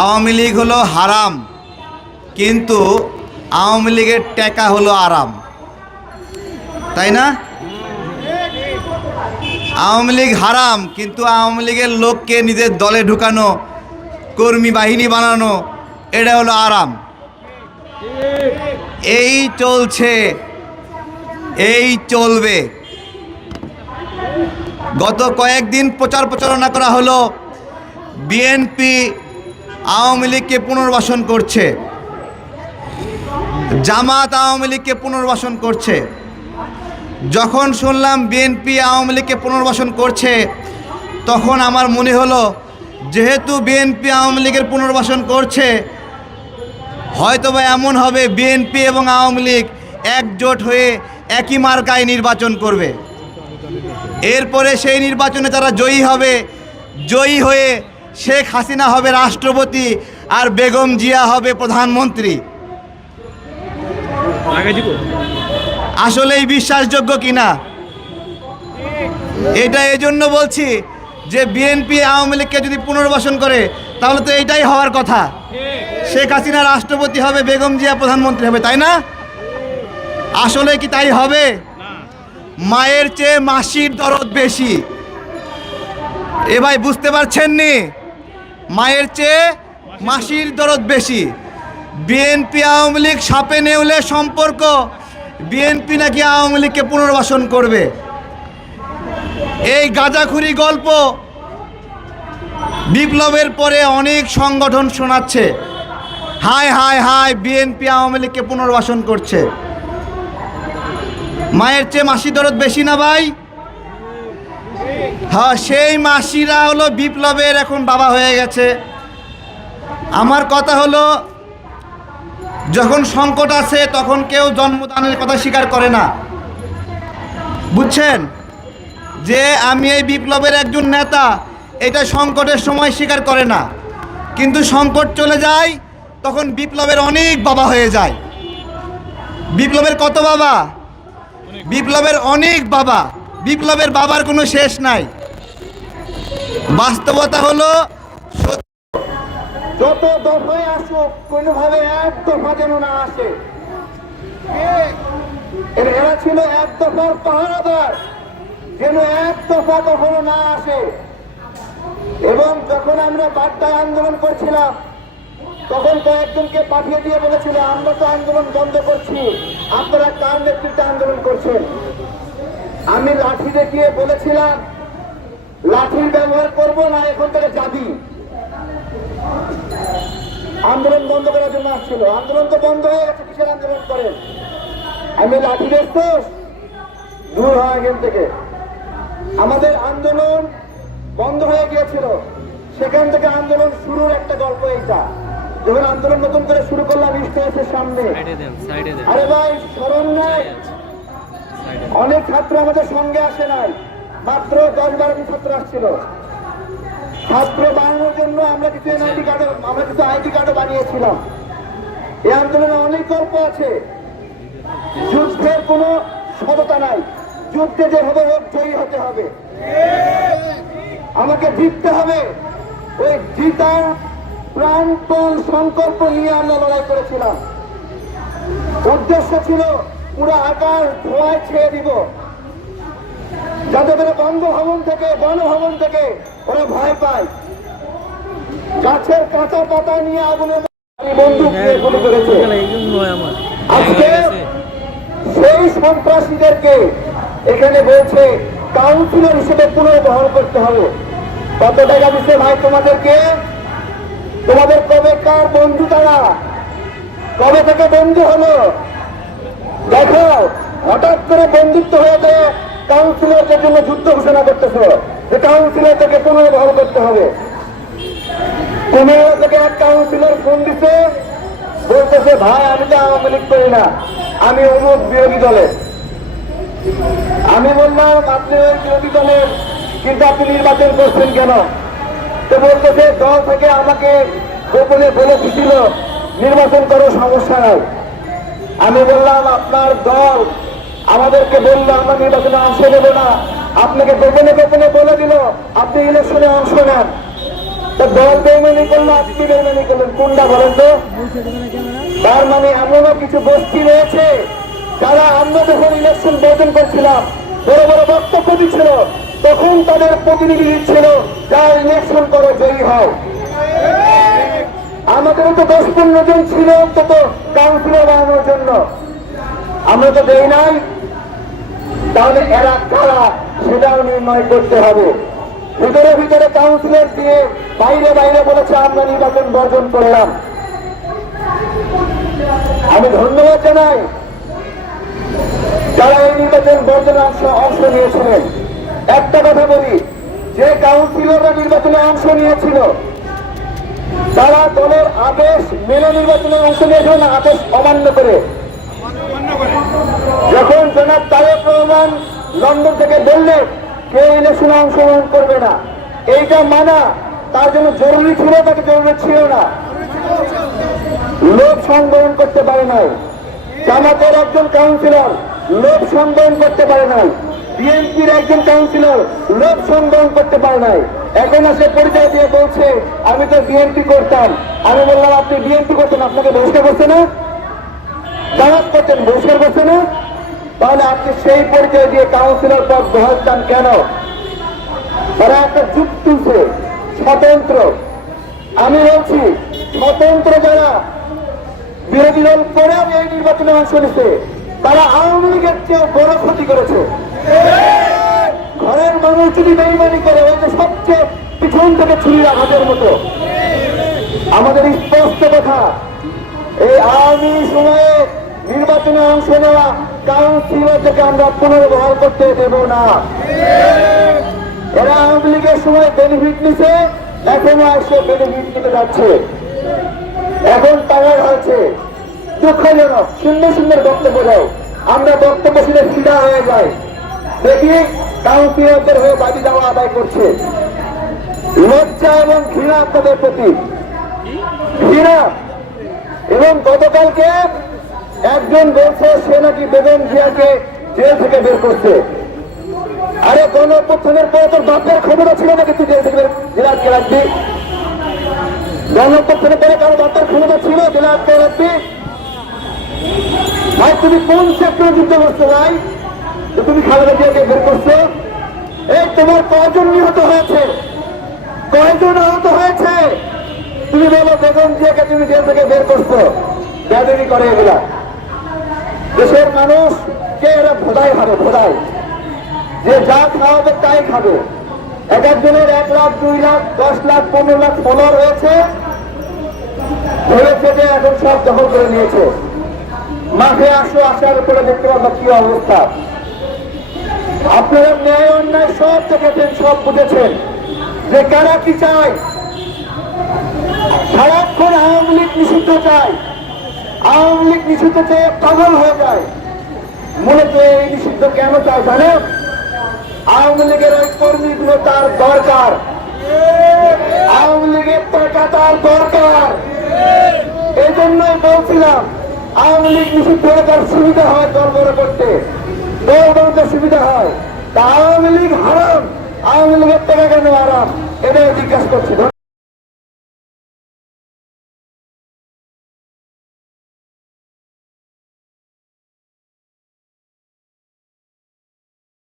আওয়ামী লীগ হলো হারাম, কিন্তু আওয়ামী লীগের টাকা হলো আরাম, তাই না? আওয়ামী লীগ হারাম, কিন্তু আওয়ামী লীগের লোককে নিজের দলে ঢুকানো, কর্মী বাহিনী বানানো, এটা হলো আরাম। এই চলছে, এই চলবে। গত কয়েকদিন প্রচার প্রচারণা করা হলো বিএনপি আওয়ামী লীগকে পুনর্বাসন করছে, জামাত আওয়ামী লীগকে পুনর্বাসন করছে। যখন শুনলাম বিএনপি আওয়ামী লীগকে পুনর্বাসন করছে, তখন আমার মনে হলো যেহেতু বিএনপি আওয়ামী লীগের পুনর্বাসন করছে, হয়তোবা এমন হবে বিএনপি এবং আওয়ামী লীগ একজোট হয়ে একই মার্কায় নির্বাচন করবে। এরপরে সেই নির্বাচনে তারা জয়ী হবে, জয়ী হয়ে শেখ হাসিনা হবে রাষ্ট্রপতি আর বেগম জিয়া হবে প্রধানমন্ত্রী। আসলেই বিশ্বাসযোগ্য কিনা এটা এজন্য বলছি যে বিএনপি আওয়ামী লীগকে যদি পুনর্বাসন করে তাহলে তো এটাই হওয়ার কথা, শেখ হাসিনা রাষ্ট্রপতি হবে, বেগম জিয়া প্রধানমন্ত্রী হবে, তাই না? আসলে কি তাই হবে? মায়ের চেয়ে মাসির দরদ বেশি। এ ভাই বুঝতে পারছেন নি? মায়ের চেয়ে মাসির দরদ বেশি। বিএনপি আওয়ামী লীগ সাপে নেউলে সম্পর্ক, বিএনপি নাকি আওয়ামী লীগকে পুনর্বাসন করবে। এই গাঁজাখুরি গল্প বিপ্লবের পরে অনেক সংগঠন শোনাচ্ছে, হায় হায় হায় বিএনপি আওয়ামী লীগকে পুনর্বাসন করছে। মায়ের চেয়ে মাসি দরদ বেশি না ভাই? হ্যাঁ, সেই মাসিরা হলো বিপ্লবের এখন বাবা হয়ে গেছে। আমার কথা হলো, যখন সংকট আছে তখন কেউ জন্মদানের কথা স্বীকার করে না, বুঝছেন? যে আমি এই বিপ্লবের একজন নেতা, এটা সংকটের সময় স্বীকার করে না, কিন্তু সংকট চলে যায় তখন বিপ্লবের অনেক বাবা হয়ে যায়। বিপ্লবের কত বাবা? বিপ্লবের অনেক বাবা, বিপ্লবের বাবার কোনো শেষ নাই। বাস্তবতা হলো যত দফায় আসুক কোনোভাবে এক দফা যেন না আসে। এরা ছিল এক দফার পাহারাদার, যেন এক দফা কখনো না আসে। এবং যখন আমরা বাড্ডায় আন্দোলন করছিলাম তখন কয়েকজনকে পাঠিয়ে দিয়ে বলেছিল আমরা তো আন্দোলন বন্ধ করছি, আপনারা কার নেতৃত্বে আন্দোলন করছেন? আমি লাঠি দেখিয়ে বলেছিলাম লাঠির ব্যবহার করবো না, এখন থেকে যাবি। আন্দোলন বন্ধ করার জন্য আসছিল, আন্দোলন তো বন্ধ হয়ে গেছে, কিসের আন্দোলন করেন? আমি লাঠি দেখতো, দূর হয় এখান থেকে। আমাদের আন্দোলন বন্ধ হয়ে গিয়েছিল, সেখান থেকে আন্দোলন শুরুর একটা গল্প এইটা। যখন আন্দোলন নতুন করে শুরু করলাম স্টেজের সামনে, আরে ভাই স্মরণ নাই, অনেক ছাত্র আমাদের সঙ্গে আসে নাই, মাত্র 10-12 ছাত্র আসছিল। ছাত্র বানানোর জন্য আমরা কিছু আইডি কার্ডও বানিয়েছিলাম। এই আন্দোলনে অনেক গল্প আছে। যুদ্ধের কোনো সততা নাই, যুদ্ধে যে হবে হোক জয়ী হতে হবে, আমাকে জিততে হবে। ওই জিতার প্রাণপণ সংকল্প নিয়ে আমরা লড়াই করেছিলাম। উদ্দেশ্য ছিল পুরো আকাশ ধোঁয়ায় ছেড়ে দিব, যাতে করে বঙ্গভবন থেকে, গণভবন থেকে ওরা ভয় পায়। গাছের কাঁচা পাতা নিয়ে আগুনের বন্দুক দিয়ে গুলি করেছে। আজকে সেই সন্ত্রাসীদেরকে এখানে বলছে কাউন্সিলর হিসেবে পুনর্বহাল করতে হবে। কত টাকা দিচ্ছে ভাই তোমাদেরকে? তোমাদের কবেকার বন্ধু তারা? কবে থেকে বন্ধু হলো? দেখো, হঠাৎ করে বন্ধুত্ব হয়ে যায়, কাউন্সিলরদের জন্য যুদ্ধ ঘোষণা করতেছে যে কাউন্সিলরদেরকে পুনর্বহাল করতে হবে। কুমিল্লা থেকে এক কাউন্সিলর ফোন দিচ্ছে, বলতেছে ভাই আমি তো আওয়ামী লীগ করি না, আমি অমুক বিরোধী দলের। আমি বললাম আপনি ওই বিরোধী দলের, কিন্তু আপনি নির্বাচন করছেন কেন? তো বলতেছে দল থেকে আমাকে গোপনে বলে দিছিল নির্বাচন করো, সমস্যা নাই। আমি বললাম আপনার দল আমাদেরকে বললো আমরা নির্বাচনে অংশ নেব না, আপনাকে গোপনে গোপনে বলে দিল আপনি ইলেকশনে অংশ নেন। তো দল বেইমানি করলো, আপনি বেইমানি করলেন, কোনটা বলেন তো? তার মানে এমনও কিছু গোষ্ঠী রয়েছে যারা আমরা যখন ইলেকশন বর্জন করছিলাম, বড় বড় বক্তব্য দিচ্ছিল, তখন তাদের প্রতিনিধি দিচ্ছিল যা ইলেকশন করে জয়ী হও। আমাদেরও তো 10-15 জন ছিল অন্তত কাউন্সিলর বানানোর জন্য, আমরা তো দেই নাই। তাহলে এরা কারা সেটাও নির্ণয় করতে হবে। ভিতরে ভিতরে কাউন্সিলর দিয়ে বাইরে বাইরে বলেছে আমরা নির্বাচন বর্জন করলাম। আমি ধন্যবাদ জানাই যারা এই নির্বাচন বর্জনে অংশ নিয়েছিলেন। একটা কথা বলি, যে কাউন্সিলররা নির্বাচনে অংশ নিয়েছিল তারা দলের আদেশ মেনে নির্বাচনে অংশ নিয়েছিল না আদেশ অমান্য করে? যখন জনাব তারেক রহমান লন্ডন থেকে বললেন কেউ ইলেকশনে অংশগ্রহণ করবে না, এইটা মানা তার জন্য জরুরি ছিল, তাকে জরুরি ছিল না? লোক সংবরণ করতে পারে নাই। জামাতের একজন কাউন্সিলর লোক সংবরণ করতে পারে নাই, বিএনপির একজন কাউন্সিলর লোক সংবরণ করতে পারে নাই। এখন আসে পরিচয় দিয়ে বলছে আমি তো বিএনপি করতাম। আমি বললাম আপনি বিএনপি করতেন, আপনাকে বহিষ্কার করছে না? জামাত করতেন, বহিষ্কার করছে না? তাহলে আপনি সেই পরিচয় দিয়ে কাউন্সিলর পদ বহাল চান কেন? তারা একটা যুগ তুলছে স্বতন্ত্র। আমি বলছি স্বতন্ত্র যারা বিরোধী দল করেও এই নির্বাচনে অংশ নিচ্ছে তারা আওয়ামী লীগের চেয়েও বড় ক্ষতি করেছে। ঘরের মানুষ যদি বেইমানি করে ওই যে সবচেয়ে পিছন থেকে ছুরি আঘাতের মতো। আমাদের স্পষ্ট কথা, এই আওয়ামী সময়ে নির্বাচনে অংশ নেওয়া কাউন্সিলর থেকে আমরা পুনর্বহাল করতে দেব না। এরা আওয়ামী লীগের সময় বেনিফিট নিছে, এখনো এসে বেনিফিট নিতে যাচ্ছে। এখন টাকা হয়েছে দুঃখজনক। সুন্দর সুন্দর বক্তব্য দাও, আমরা বক্তব্য শুনে ফিদা হয়ে যাই, দেখি কাউন্সিলরদের হয়ে বাজি দেওয়া আদায় করছে। লজ্জা এবং ঘৃণা আপনাদের প্রতি, ঘৃণা। এবং গতকালকে একজন বলছে সে নাকি বেগম জিয়াকে জেল থেকে বের করছে। আরে গণঅভ্যুত্থানের পরে তোর বাপের ক্ষমতা ছিল নাকি তুই জেল থেকে জেলে আটকে রাখবি? গণঅভ্যুত্থানের পরে কারো বাপের ক্ষমতা ছিল জেলে আটকে রাখবি? ভাই তুমি কোন সেক্টরে যুদ্ধ করছো ভাই, তুমি খালেদা জিয়াকে বের করছো? এই তোমার কয়জন নিহত হয়েছে, কয়জন আহত হয়েছে? তুমি বলো বেগম জিয়াকে তুমি জেল থেকে বের করছো? বেয়াদবি করে এগুলা। দেশের মানুষ কে এরা ভোদাই খাবে, ভোদাই, যে যা খাওয়াবে তাই খাবে। এক একজনের 1 লাখ 2 লাখ 10 লাখ 15 লাখ ফলোয়ার হয়েছে, ভেবেছে যে এখন সব দখল করে নিয়েছে। মাঠে আসো, আসার উপরে দেখতে পাবো কি অবস্থা। আপনারা ন্যায় অন্যায় সব দেখেছেন, সব বুঝেছেন যে কারা কি চায়। সারাক্ষণ আওয়ামী লীগ নিষিদ্ধ চায়, আওয়ামী লীগ নিষিদ্ধ চেয়ে পাগল হয়ে যায়। মূলত এই নিষিদ্ধ কেন চায় জানেন? আওয়ামী লীগের ওই কর্মীগুলো তার দরকার, আওয়ামী লীগের টাকা তার দরকার। এই জন্যই বলছিলাম আওয়ামী লীগ নিষিদ্ধ হলে তার সুবিধা হয় দল বড় করতে, দল বড়তে সুবিধা হয়। তা আওয়ামী লীগ হারাম, আওয়ামী লীগের টাকা কেন হারাম, এটাই জিজ্ঞাসা করছি।